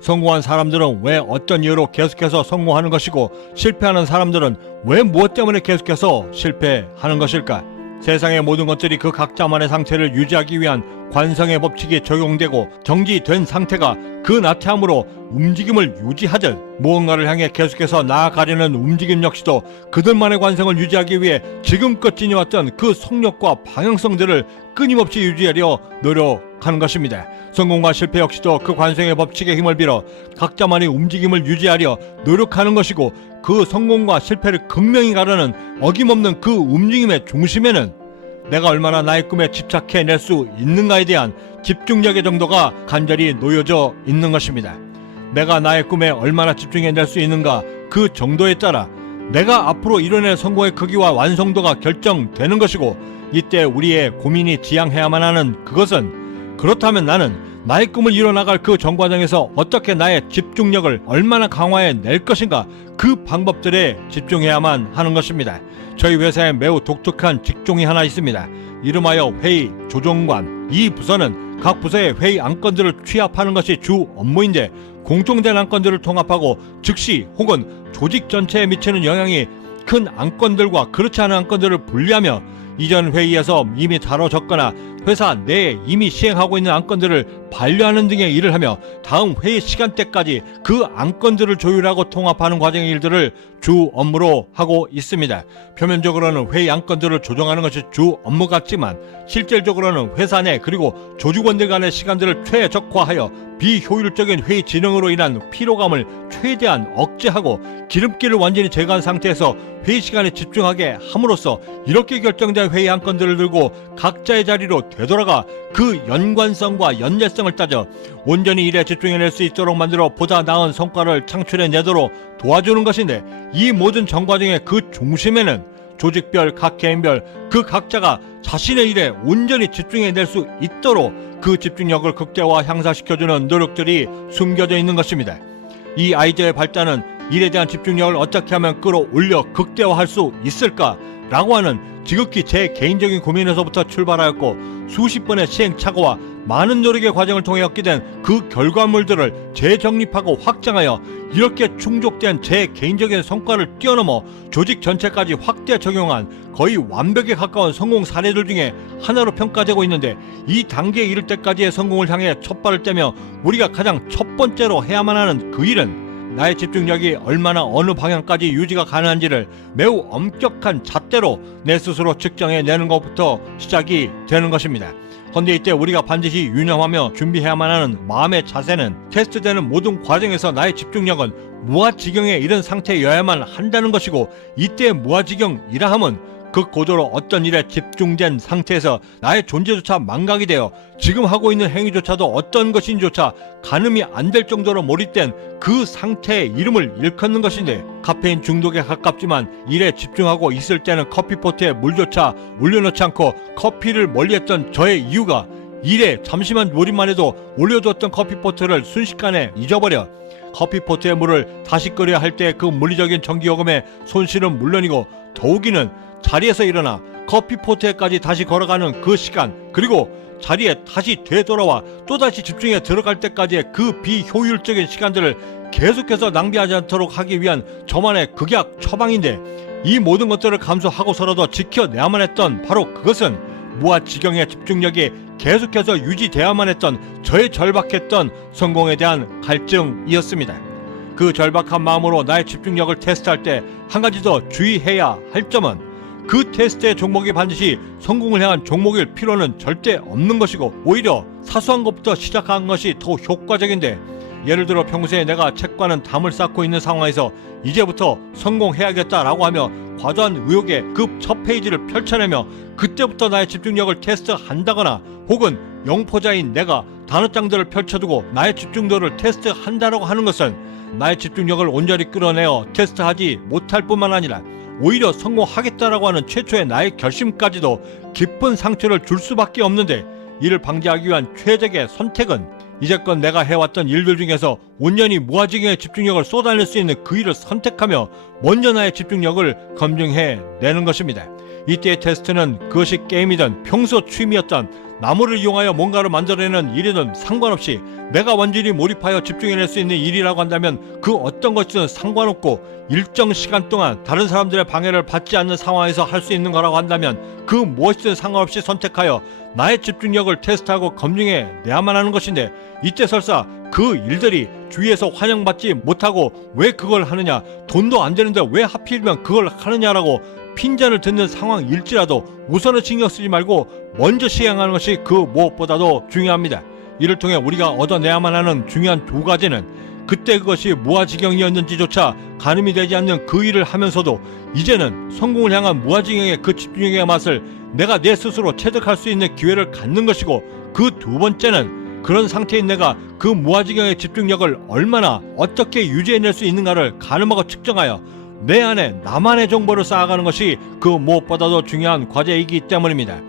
성공한 사람들은 왜 어떤 이유로 계속해서 성공하는 것이고 실패하는 사람들은 왜 무엇 때문에 계속해서 실패하는 것일까? 세상의 모든 것들이 그 각자만의 상태를 유지하기 위한 관성의 법칙이 적용되고 정지된 상태가 그 나태함으로 움직임을 유지하듯 무언가를 향해 계속해서 나아가려는 움직임 역시도 그들만의 관성을 유지하기 위해 지금껏 지녀왔던 그 속력과 방향성들을 끊임없이 유지하려 노력하는 것입니다. 성공과 실패 역시도 그 관성의 법칙의 힘을 빌어 각자만의 움직임을 유지하려 노력하는 것이고 그 성공과 실패를 극명히 가르는 어김없는 그 움직임의 중심에는 내가 얼마나 나의 꿈에 집착해낼 수 있는가에 대한 집중력의 정도가 간절히 놓여져 있는 것입니다. 내가 나의 꿈에 얼마나 집중해낼 수 있는가 그 정도에 따라 내가 앞으로 이뤄낼 성공의 크기와 완성도가 결정되는 것이고 이때 우리의 고민이 지향해야만 하는 그것은 그렇다면 나는 나의 꿈을 이뤄나갈 그 전과정에서 어떻게 나의 집중력을 얼마나 강화해낼 것인가 그 방법들에 집중해야만 하는 것입니다. 저희 회사에 매우 독특한 직종이 하나 있습니다. 이름하여 회의 조정관. 이 부서는 각 부서의 회의 안건들을 취합하는 것이 주 업무인데 공통된 안건들을 통합하고 즉시 혹은 조직 전체에 미치는 영향이 큰 안건들과 그렇지 않은 안건들을 분리하며 이전 회의에서 이미 다뤄졌거나 회사 내에 이미 시행하고 있는 안건들을 반려하는 등의 일을 하며 다음 회의 시간대까지 그 안건들을 조율하고 통합하는 과정의 일들을 주 업무로 하고 있습니다. 표면적으로는 회의 안건들을 조정하는 것이 주 업무 같지만 실질적으로는 회사 내 그리고 조직원들 간의 시간들을 최적화하여 비효율적인 회의 진행으로 인한 피로감을 최대한 억제하고 기름기를 완전히 제거한 상태에서 회의 시간에 집중하게 함으로써 이렇게 결정된 회의 안건들을 들고 각자의 자리로 되돌아가 그 연관성과 연계성을 따져 온전히 일에 집중해낼 수 있도록 만들어 보다 나은 성과를 창출해내도록 도와주는 것인데 이 모든 전과정의 그 중심에는 조직별 각 개인별 그 각자가 자신의 일에 온전히 집중해낼 수 있도록 그 집중력을 극대화 향상시켜주는 노력들이 숨겨져 있는 것입니다. 이 아이디어의 발단은 일에 대한 집중력을 어떻게 하면 끌어올려 극대화할 수 있을까? 라고 하는 지극히 제 개인적인 고민에서부터 출발하였고 수십 번의 시행착오와 많은 노력의 과정을 통해 얻게 된 그 결과물들을 재정립하고 확장하여 이렇게 충족된 제 개인적인 성과를 뛰어넘어 조직 전체까지 확대 적용한 거의 완벽에 가까운 성공 사례들 중에 하나로 평가되고 있는데 이 단계에 이를 때까지의 성공을 향해 첫발을 떼며 우리가 가장 첫 번째로 해야만 하는 그 일은 나의 집중력이 얼마나 어느 방향까지 유지가 가능한지를 매우 엄격한 잣대로 내 스스로 측정해내는 것부터 시작이 되는 것입니다. 그런데 이때 우리가 반드시 유념하며 준비해야만 하는 마음의 자세는 테스트되는 모든 과정에서 나의 집중력은 무아지경에 이른 상태여야만 한다는 것이고 이때 무아지경이라 함은 그 고도로 어떤 일에 집중된 상태에서 나의 존재조차 망각이 되어 지금 하고 있는 행위조차도 어떤 것인지조차 가늠이 안 될 정도로 몰입된 그 상태의 이름을 일컫는 것인데 카페인 중독에 가깝지만 일에 집중하고 있을 때는 커피포트에 물조차 올려놓지 않고 커피를 멀리했던 저의 이유가 일에 잠시만 몰입만 해도 올려두었던 커피포트를 순식간에 잊어버려 커피포트의 물을 다시 끓여야 할 때 그 물리적인 전기요금의 손실은 물론이고 더욱이는 자리에서 일어나 커피포트에까지 다시 걸어가는 그 시간 그리고 자리에 다시 되돌아와 또다시 집중해 들어갈 때까지의 그 비효율적인 시간들을 계속해서 낭비하지 않도록 하기 위한 저만의 극약 처방인데 이 모든 것들을 감수하고서라도 지켜내야만 했던 바로 그것은 무아지경의 집중력이 계속해서 유지돼야만 했던 저의 절박했던 성공에 대한 갈증이었습니다. 그 절박한 마음으로 나의 집중력을 테스트할 때 한 가지 더 주의해야 할 점은 그 테스트의 종목이 반드시 성공을 향한 종목일 필요는 절대 없는 것이고 오히려 사소한 것부터 시작하는 것이 더 효과적인데 예를 들어 평소에 내가 책과는 담을 쌓고 있는 상황에서 이제부터 성공해야겠다라고 하며 과도한 의욕에 급 첫 페이지를 펼쳐내며 그때부터 나의 집중력을 테스트한다거나 혹은 영포자인 내가 단어장들을 펼쳐두고 나의 집중도를 테스트한다라고 하는 것은 나의 집중력을 온전히 끌어내어 테스트하지 못할 뿐만 아니라 오히려 성공하겠다라고 하는 최초의 나의 결심까지도 깊은 상처를 줄 수밖에 없는데 이를 방지하기 위한 최적의 선택은 이제껏 내가 해왔던 일들 중에서 온전히 무아지경의 집중력을 쏟아낼 수 있는 그 일을 선택하며 먼저 나의 집중력을 검증해내는 것입니다. 이때의 테스트는 그것이 게임이든 평소 취미였던 나무를 이용하여 뭔가를 만들어내는 일이든 상관없이 내가 완전히 몰입하여 집중해낼 수 있는 일이라고 한다면 그 어떤 것이든 상관없고 일정 시간 동안 다른 사람들의 방해를 받지 않는 상황에서 할 수 있는 거라고 한다면 그 무엇이든 상관없이 선택하여 나의 집중력을 테스트하고 검증해 내야만 하는 것인데, 이때 설사 그 일들이 주위에서 환영받지 못하고 왜 그걸 하느냐, 돈도 안 되는데 왜 하필이면 그걸 하느냐라고 핀잔을 듣는 상황일지라도 우선은 신경 쓰지 말고 먼저 시행하는 것이 그 무엇보다도 중요합니다. 이를 통해 우리가 얻어내야만 하는 중요한 두 가지는, 그때 그것이 무아지경이었는지조차 가늠이 되지 않는 그 일을 하면서도 이제는 성공을 향한 무아지경의 그 집중력의 맛을 내가 내 스스로 체득할 수 있는 기회를 갖는 것이고, 그 두 번째는 그런 상태인 내가 그 무아지경의 집중력을 얼마나 어떻게 유지해낼 수 있는가를 가늠하고 측정하여 내 안에 나만의 정보를 쌓아가는 것이 그 무엇보다도 중요한 과제이기 때문입니다.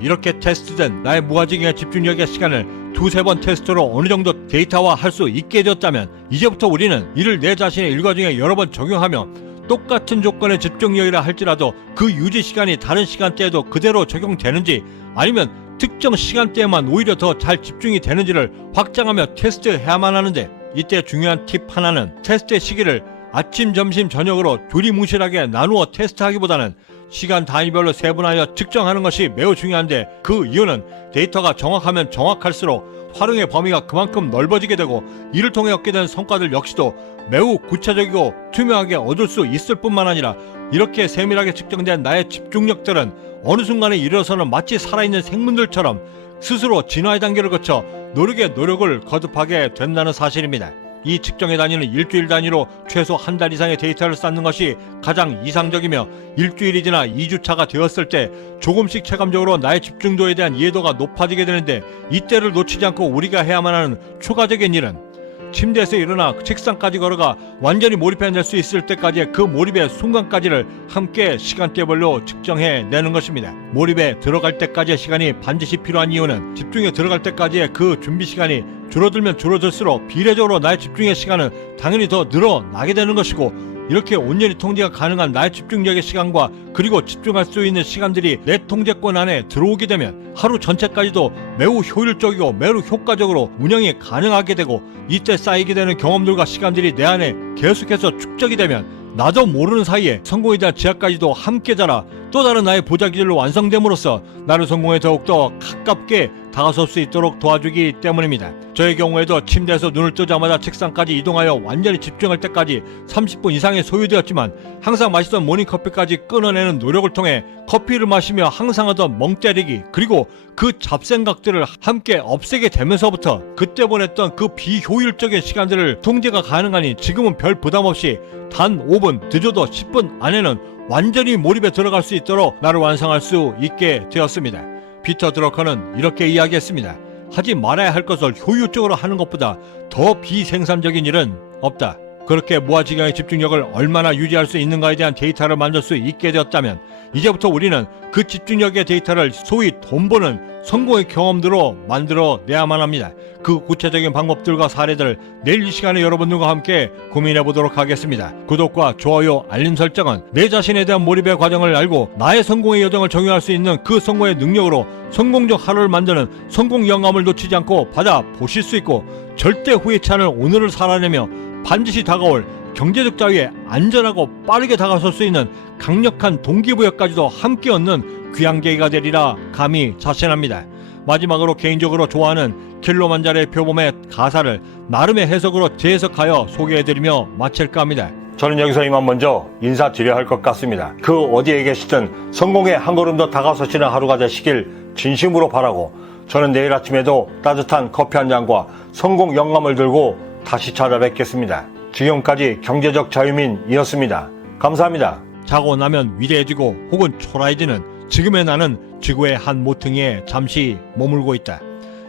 이렇게 테스트된 나의 무아지경의 집중력의 시간을 두세 번 테스트로 어느 정도 데이터화할 수 있게 되었다면, 이제부터 우리는 이를 내 자신의 일과 중에 여러 번 적용하며 똑같은 조건의 집중력이라 할지라도 그 유지 시간이 다른 시간대에도 그대로 적용되는지, 아니면 특정 시간대에만 오히려 더 잘 집중이 되는지를 확장하며 테스트해야만 하는데, 이때 중요한 팁 하나는 테스트의 시기를 아침, 점심, 저녁으로 두리뭉실하게 나누어 테스트하기보다는 시간 단위별로 세분하여 측정하는 것이 매우 중요한데, 그 이유는 데이터가 정확하면 정확할수록 활용의 범위가 그만큼 넓어지게 되고, 이를 통해 얻게 된 성과들 역시도 매우 구체적이고 투명하게 얻을 수 있을 뿐만 아니라, 이렇게 세밀하게 측정된 나의 집중력들은 어느 순간에 이르러서는 마치 살아있는 생물들처럼 스스로 진화의 단계를 거쳐 노력의 노력을 거듭하게 된다는 사실입니다. 이 측정의 단위는 일주일 단위로 최소 한 달 이상의 데이터를 쌓는 것이 가장 이상적이며, 일주일이 지나 2주차가 되었을 때 조금씩 체감적으로 나의 집중도에 대한 이해도가 높아지게 되는데, 이때를 놓치지 않고 우리가 해야만 하는 추가적인 일은 침대에서 일어나 책상까지 걸어가 완전히 몰입해낼 수 있을 때까지의 그 몰입의 순간까지를 함께 시간대별로 측정해내는 것입니다. 몰입에 들어갈 때까지의 시간이 반드시 필요한 이유는, 집중에 들어갈 때까지의 그 준비 시간이 줄어들면 줄어들수록 비례적으로 나의 집중의 시간은 당연히 더 늘어나게 되는 것이고, 이렇게 온전히 통제가 가능한 나의 집중력의 시간과 그리고 집중할 수 있는 시간들이 내 통제권 안에 들어오게 되면 하루 전체까지도 매우 효율적이고 매우 효과적으로 운영이 가능하게 되고, 이때 쌓이게 되는 경험들과 시간들이 내 안에 계속해서 축적이 되면 나도 모르는 사이에 성공에 대한 지하까지도 함께 자라 또 다른 나의 보자기들로 완성됨으로써 나를 성공에 더욱더 가깝게 다가설 수 있도록 도와주기 때문입니다. 저의 경우에도 침대에서 눈을 뜨자마자 책상까지 이동하여 완전히 집중할 때까지 30분 이상이 소요되었지만, 항상 마시던 모닝커피까지 끊어내는 노력을 통해 커피를 마시며 항상 하던 멍 때리기, 그리고 그 잡생각들을 함께 없애게 되면서부터 그때 보냈던 그 비효율적인 시간들을 통제가 가능하니, 지금은 별 부담 없이 단 5분, 늦어도 10분 안에는 완전히 몰입에 들어갈 수 있도록 나를 완성할 수 있게 되었습니다. 피터 드러커는 이렇게 이야기했습니다. 하지 말아야 할 것을 효율적으로 하는 것보다 더 비생산적인 일은 없다. 그렇게 무아지경의 집중력을 얼마나 유지할 수 있는가에 대한 데이터를 만들 수 있게 되었다면, 이제부터 우리는 그 집중력의 데이터를 소위 돈 버는 성공의 경험으로 만들어 내야만 합니다. 그 구체적인 방법들과 사례들을 내일 이 시간에 여러분들과 함께 고민해 보도록 하겠습니다. 구독과 좋아요, 알림 설정은 내 자신에 대한 몰입의 과정을 알고 나의 성공의 여정을 적용할 수 있는 그 성공의 능력으로 성공적 하루를 만드는 성공 영감을 놓치지 않고 받아 보실 수 있고, 절대 후회치 않을 오늘을 살아내며 반드시 다가올 경제적 자유에 안전하고 빠르게 다가설 수 있는 강력한 동기부여까지도 함께 얻는 귀한 계기가 되리라 감히 자신합니다. 마지막으로 개인적으로 좋아하는 킬로만자르의 표범의 가사를 나름의 해석으로 재해석하여 소개해드리며 마칠까 합니다. 저는 여기서 이만 먼저 인사드려야 할 것 같습니다. 그 어디에 계시든 성공에 한 걸음 더 다가서시는 하루가 되시길 진심으로 바라고, 저는 내일 아침에도 따뜻한 커피 한 잔과 성공 영감을 들고 다시 찾아뵙겠습니다. 지금까지 경제적 자유민이었습니다. 감사합니다. 자고 나면 위대해지고 혹은 초라해지는 지금의 나는 지구의 한 모퉁이에 잠시 머물고 있다.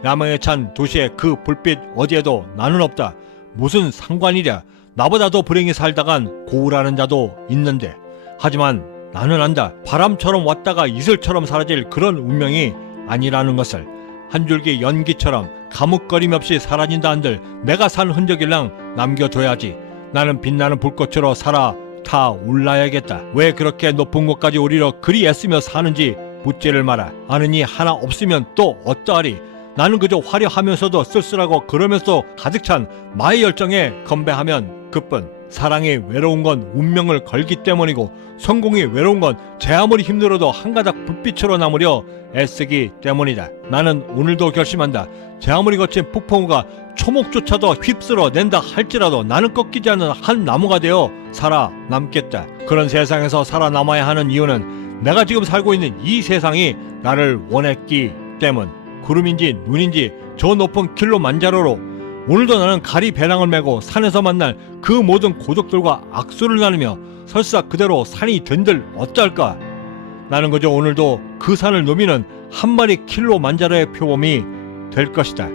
야망에 찬 도시의 그 불빛 어디에도 나는 없다. 무슨 상관이랴. 나보다 더 불행히 살다간 고우라는 자도 있는데. 하지만 나는 안다. 바람처럼 왔다가 이슬처럼 사라질 그런 운명이 아니라는 것을. 한 줄기 연기처럼 가뭇거림 없이 사라진다 한들 내가 산 흔적일랑 남겨둬야지. 나는 빛나는 불꽃으로 살아 타올라야겠다. 왜 그렇게 높은 곳까지 오리려 그리 애쓰며 사는지 묻지를 마라. 아는 이 하나 없으면 또 어떠하리. 나는 그저 화려하면서도 쓸쓸하고 그러면서 가득 찬 마의 열정에 건배하면 그뿐. 사랑이 외로운 건 운명을 걸기 때문이고 성공이 외로운 건 제 아무리 힘들어도 한 가닥 불빛으로 남으려 애쓰기 때문이다. 나는 오늘도 결심한다. 제 아무리 거친 폭풍우가 초목조차도 휩쓸어 낸다 할지라도 나는 꺾이지 않는 한 나무가 되어 살아남겠다. 그런 세상에서 살아남아야 하는 이유는 내가 지금 살고 있는 이 세상이 나를 원했기 때문. 구름인지 눈인지 저 높은 킬로만자로로 오늘도 나는 가리 배낭을 메고 산에서 만날 그 모든 고족들과 악수를 나누며 설사 그대로 산이 된들 어쩔까. 나는 그저 오늘도 그 산을 누비는 한 마리 킬로만자로의 표범이 될 것이다.